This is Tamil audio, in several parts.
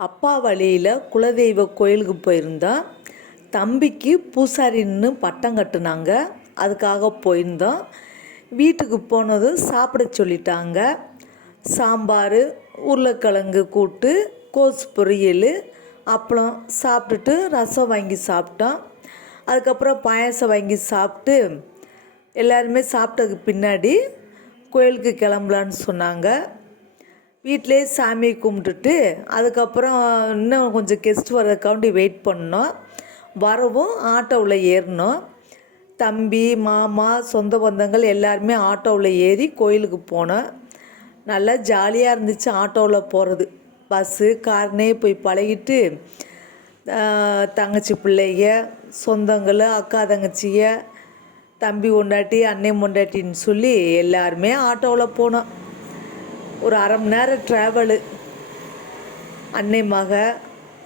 அப்பா வழியில் குலதெய்வ கோயிலுக்கு போயிருந்தோம் தம்பிக்கு பூசாரின்னு பட்டம் கட்டுனாங்க. அதுக்காக போயிருந்தோம் வீட்டுக்கு போனதும் சாப்பிட சொல்லிட்டாங்க. சாம்பார் உருளைக்கிழங்கு கூட்டு கோஸ் பொரியல் அப்பளம் சாப்பிட்டுட்டு ரசம் வாங்கி சாப்பிட்டோம் அதுக்கப்புறம் பாயாசம் வாங்கி சாப்பிட்டு எல்லாருமே சாப்பிட்டதுக்கு பின்னாடி கோயிலுக்கு கிளம்பலான்னு சொன்னாங்க. வீட்டிலே சாமி கும்பிட்டுட்டு அதுக்கப்புறம் இன்னும் கொஞ்சம் கெஸ்ட் வர்றதுக்காண்டி வெயிட் பண்ணோம். வரவும் ஆட்டோவில் ஏறினோம். தம்பி மாமா சொந்த பந்தங்கள் எல்லாருமே ஆட்டோவில் ஏறி கோயிலுக்கு போனோம். நல்லா ஜாலியாக இருந்துச்சு ஆட்டோவில் போகிறது பஸ்ஸு கார்னே போய் பழகிட்டு தங்கச்சி பிள்ளைங்க சொந்தங்கள் அக்கா தங்கச்சிங்க தம்பி பொண்டாட்டி அன்னை பொண்டாட்டின்னு சொல்லி எல்லாருமே ஆட்டோவில் போனோம். ஒரு அரை மணி நேரம் ட்ராவலு அன்னை மக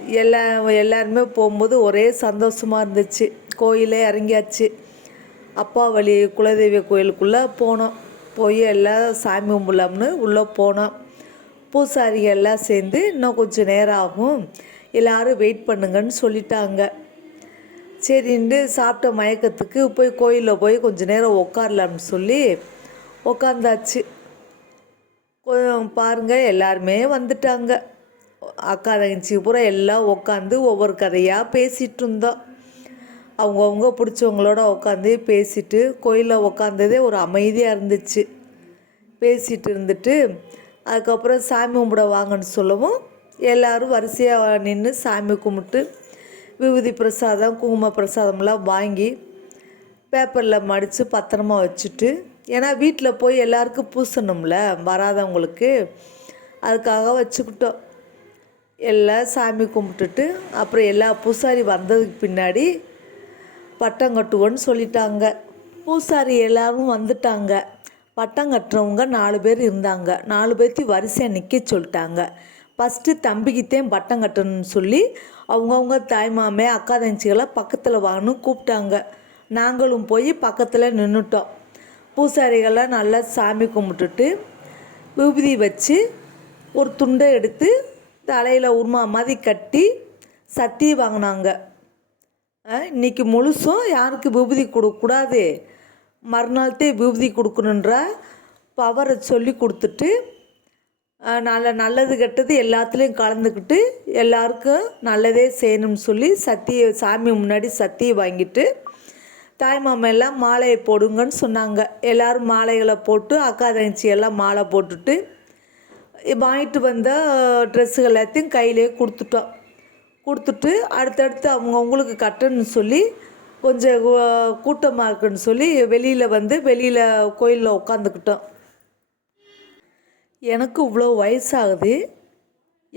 எல்லா எல்லாருமே போகும்போது ஒரே சந்தோஷமாக இருந்துச்சு. கோயிலே இறங்கியாச்சு. அப்பா வழி குலதெய்வ கோயிலுக்குள்ளே போனோம். போய் எல்லாம் சாமி கும்பிடலாம்னு உள்ளே போனோம். பூசாரிகள் எல்லாம் சேர்ந்து இன்னும் கொஞ்சம் நேரம் ஆகும். எல்லாரும் வெயிட் பண்ணுங்கன்னு சொல்லிட்டாங்க. சரின்ட்டு சாப்பிட்ட மயக்கத்துக்கு போய் கோயிலில் போய் கொஞ்சம் நேரம் உட்காரலான்னு சொல்லி உக்காந்தாச்சு பாருங்கள் பாருங்க எல்லாருமே வந்துட்டாங்க. அக்கா தங்கச்சி பூரா எல்லாம் உட்காந்து ஒவ்வொரு கதையாக பேசிகிட்டு இருந்தோம். அவங்கவுங்க பிடிச்சவங்களோட உட்காந்து பேசிட்டு கோயிலில் உட்காந்ததே ஒரு அமைதியாக இருந்துச்சு. பேசிகிட்டு இருந்துட்டு அதுக்கப்புறம் சாமி கும்பிட வாங்கன்னு சொல்லவும் எல்லோரும் வரிசையாக நின்று சாமி கும்பிட்டு விபூதி பிரசாதம் குங்கும பிரசாதம்லாம் வாங்கி பேப்பரில் மடித்து பத்திரமா வச்சுட்டு ஏன்னா வீட்டில் போய் எல்லாருக்கும் பூசணும்ல வராதவங்களுக்கு அதுக்காக வச்சுக்கிட்டோம். எல்லாம் சாமி கும்பிட்டுட்டு அப்புறம் எல்லா பூசாரி வந்ததுக்கு பின்னாடி பட்டம் கட்டுவோன்னு சொல்லிட்டாங்க. பூசாரி எல்லாரும் வந்துட்டாங்க. பட்டம் கட்டுறவங்க நாலு பேர் இருந்தாங்க. நாலு பேர்த்தையும் வரிசையாக நிற்க சொல்லிட்டாங்க. ஃபஸ்ட்டு தம்பிக்கிட்டேன் பட்டம் கட்டணும்னு சொல்லி அவங்கவுங்க தாய்மாமே அக்கா தங்கச்சிகளை பக்கத்தில் வாங்கணும் கூப்பிட்டாங்க. நாங்களும் போய் பக்கத்தில் நின்றுட்டோம் பூசாரிகள்லாம் நல்லா சாமி கும்பிட்டுட்டு விபூதி வச்சு ஒரு துண்டை எடுத்து தலையில் உருமா மாதிரி கட்டி சத்தி வாங்கினாங்க. இன்றைக்கி முழுசும் யாருக்கு விபூதி கொடுக்கக்கூடாது மறுநாள்தே விபூதி கொடுக்கணுன்ற பவரை சொல்லி கொடுத்துட்டு நல்ல நல்லது கெட்டது எல்லாத்துலேயும் கலந்துக்கிட்டு எல்லாருக்கும் நல்லதே செய்யணும்னு சொல்லி சத்தியை சாமி முன்னாடி சத்தியை வாங்கிட்டு தாய்மாமா எல்லாம் மாலையை போடுங்கன்னு சொன்னாங்க. எல்லோரும் மாலைகளை போட்டு அக்கா தங்கச்சி எல்லாம் மாலை போட்டுட்டு வாங்கிட்டு வந்த ட்ரெஸ்ஸுகள் எல்லாத்தையும் கையிலே கொடுத்துட்டோம். கொடுத்துட்டு அடுத்தடுத்து அவங்கவுங்களுக்கு கட்டணும்னு சொல்லி கொஞ்சம் கூட்டமாக இருக்குன்னு சொல்லி வெளியில் வந்து வெளியில் கோயிலில் உட்காந்துக்கிட்டோம். எனக்கு இவ்வளோ வயசாகுது.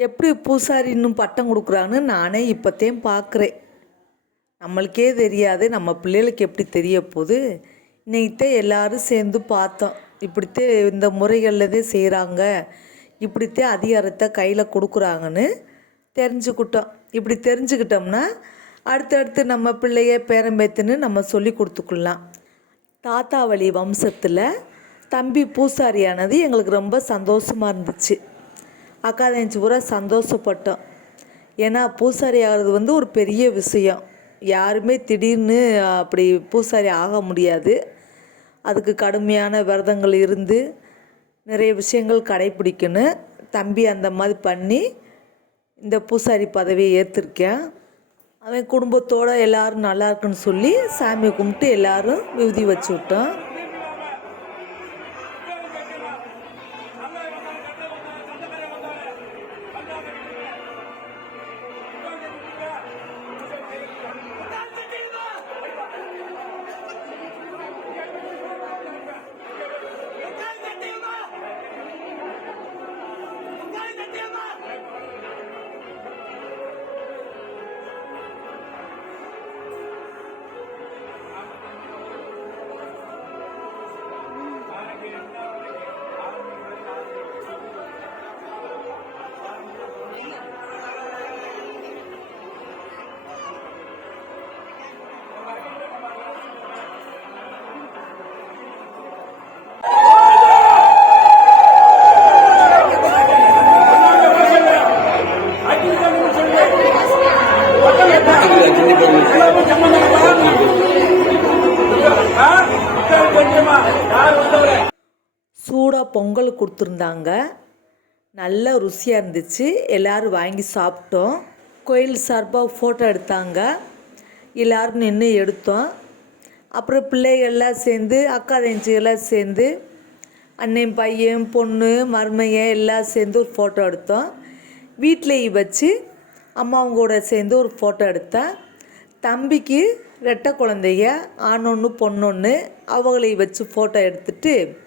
எப்படி பூசாரி இன்னும் பட்டம் கொடுக்குறான்னு நானே இப்போத்தையும் பார்க்குறேன் நம்மளுக்கே தெரியாது நம்ம பிள்ளைகளுக்கு எப்படி தெரிய போகுது? இன்னைக்கிட்ட எல்லோரும் சேர்ந்து பார்த்தோம். இப்படித்தே இந்த முறைகளில் தான் செய்கிறாங்க இப்படித்தே அதிகாரத்தை கையில் கொடுக்குறாங்கன்னு தெரிஞ்சுக்கிட்டோம். இப்படி தெரிஞ்சுக்கிட்டோம்னா அடுத்தடுத்து நம்ம பிள்ளைய பேரம்பேத்துன்னு நம்ம சொல்லி கொடுத்துக்கலாம் தாத்தா வழி வம்சத்தில் தம்பி பூசாரியானது எங்களுக்கு ரொம்ப சந்தோஷமாக இருந்துச்சு. அக்கா தங்கச்சி பூரா சந்தோஷப்பட்டோம். ஏன்னா பூசாரி ஆகிறது வந்து ஒரு பெரிய விஷயம். யாருமே திடீர்னு அப்படி பூசாரி ஆக முடியாது. அதுக்கு கடுமையான விரதங்கள் இருந்து நிறைய விஷயங்கள் கடைப்பிடிக்கணும் தம்பி அந்த மாதிரி பண்ணி இந்த பூசாரி பதவியை ஏற்றிருக்கேன் அவன் குடும்பத்தோடு எல்லோரும் நல்லா இருக்குன்னு சொல்லி சாமியை கும்பிட்டு எல்லோரும் விபூதி வச்சு விட்டோம் பொங்கல் கொடுத்துருந்தாங்க. நல்ல ருசியாக இருந்துச்சு. எல்லோரும் வாங்கி சாப்பிட்டோம். கோயில் சார்பாக ஃபோட்டோ எடுத்தாங்க. எல்லோரும் நின்று எடுத்தோம். அப்புறம் பிள்ளைகள்லாம் சேர்ந்து அக்கா தங்கச்சிகள்லாம் சேர்ந்து அண்ணன் பையன் பொண்ணு மருமையன் எல்லாம் சேர்ந்து ஒரு ஃபோட்டோ எடுத்தோம். வீட்டிலேயே வச்சு அம்மாவும் கூட சேர்ந்து ஒரு ஃபோட்டோ எடுத்தேன். தம்பிக்கு ரெட்டை குழந்தைய ஆணொன்று பொண்ணொன்று அவங்களையும் வச்சு ஃபோட்டோ எடுத்துட்டு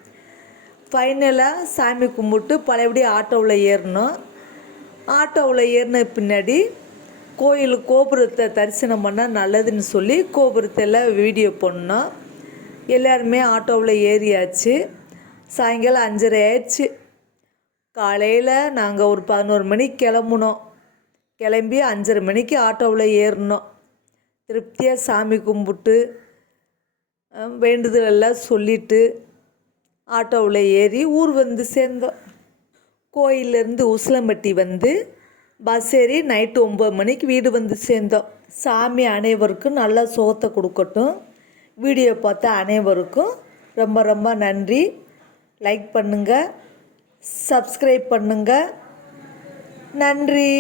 ஃபைனலாக சாமி கும்பிட்டு பழையபடி ஆட்டோவில் ஏறினோம் ஆட்டோவில் ஏறின பின்னாடி கோயில் கோபுரத்தை தரிசனம் பண்ணால் நல்லதுன்னு சொல்லி கோபுரத்தை எல்லாம் வீடியோ பண்ணோம் எல்லாருமே ஆட்டோவில் ஏறியாச்சு. சாயங்காலம் அஞ்சரை ஆயிடுச்சு. காலையில் நாங்கள் ஒரு பதினோரு மணிக்கு கிளம்புனோம். கிளம்பி அஞ்சரை மணிக்கு ஆட்டோவில் ஏறினோம் திருப்தியாக சாமி கும்பிட்டு வேண்டுதலெல்லாம் வேண்டுதல் எல்லாம் ஆட்டோவில் ஏறி ஊர் வந்து சேர்ந்தோம். கோயிலேருந்து உசிலம்பட்டி வந்து பஸ் ஏறி நைட்டு ஒம்பது மணிக்கு வீடு வந்து சேர்ந்தோம். சாமி அனைவருக்கும் நல்ல சுகத்தை கொடுக்கட்டும். வீடியோ பார்த்த அனைவருக்கும் ரொம்ப ரொம்ப நன்றி. லைக் பண்ணுங்கள் சப்ஸ்கிரைப் பண்ணுங்கள் நன்றி.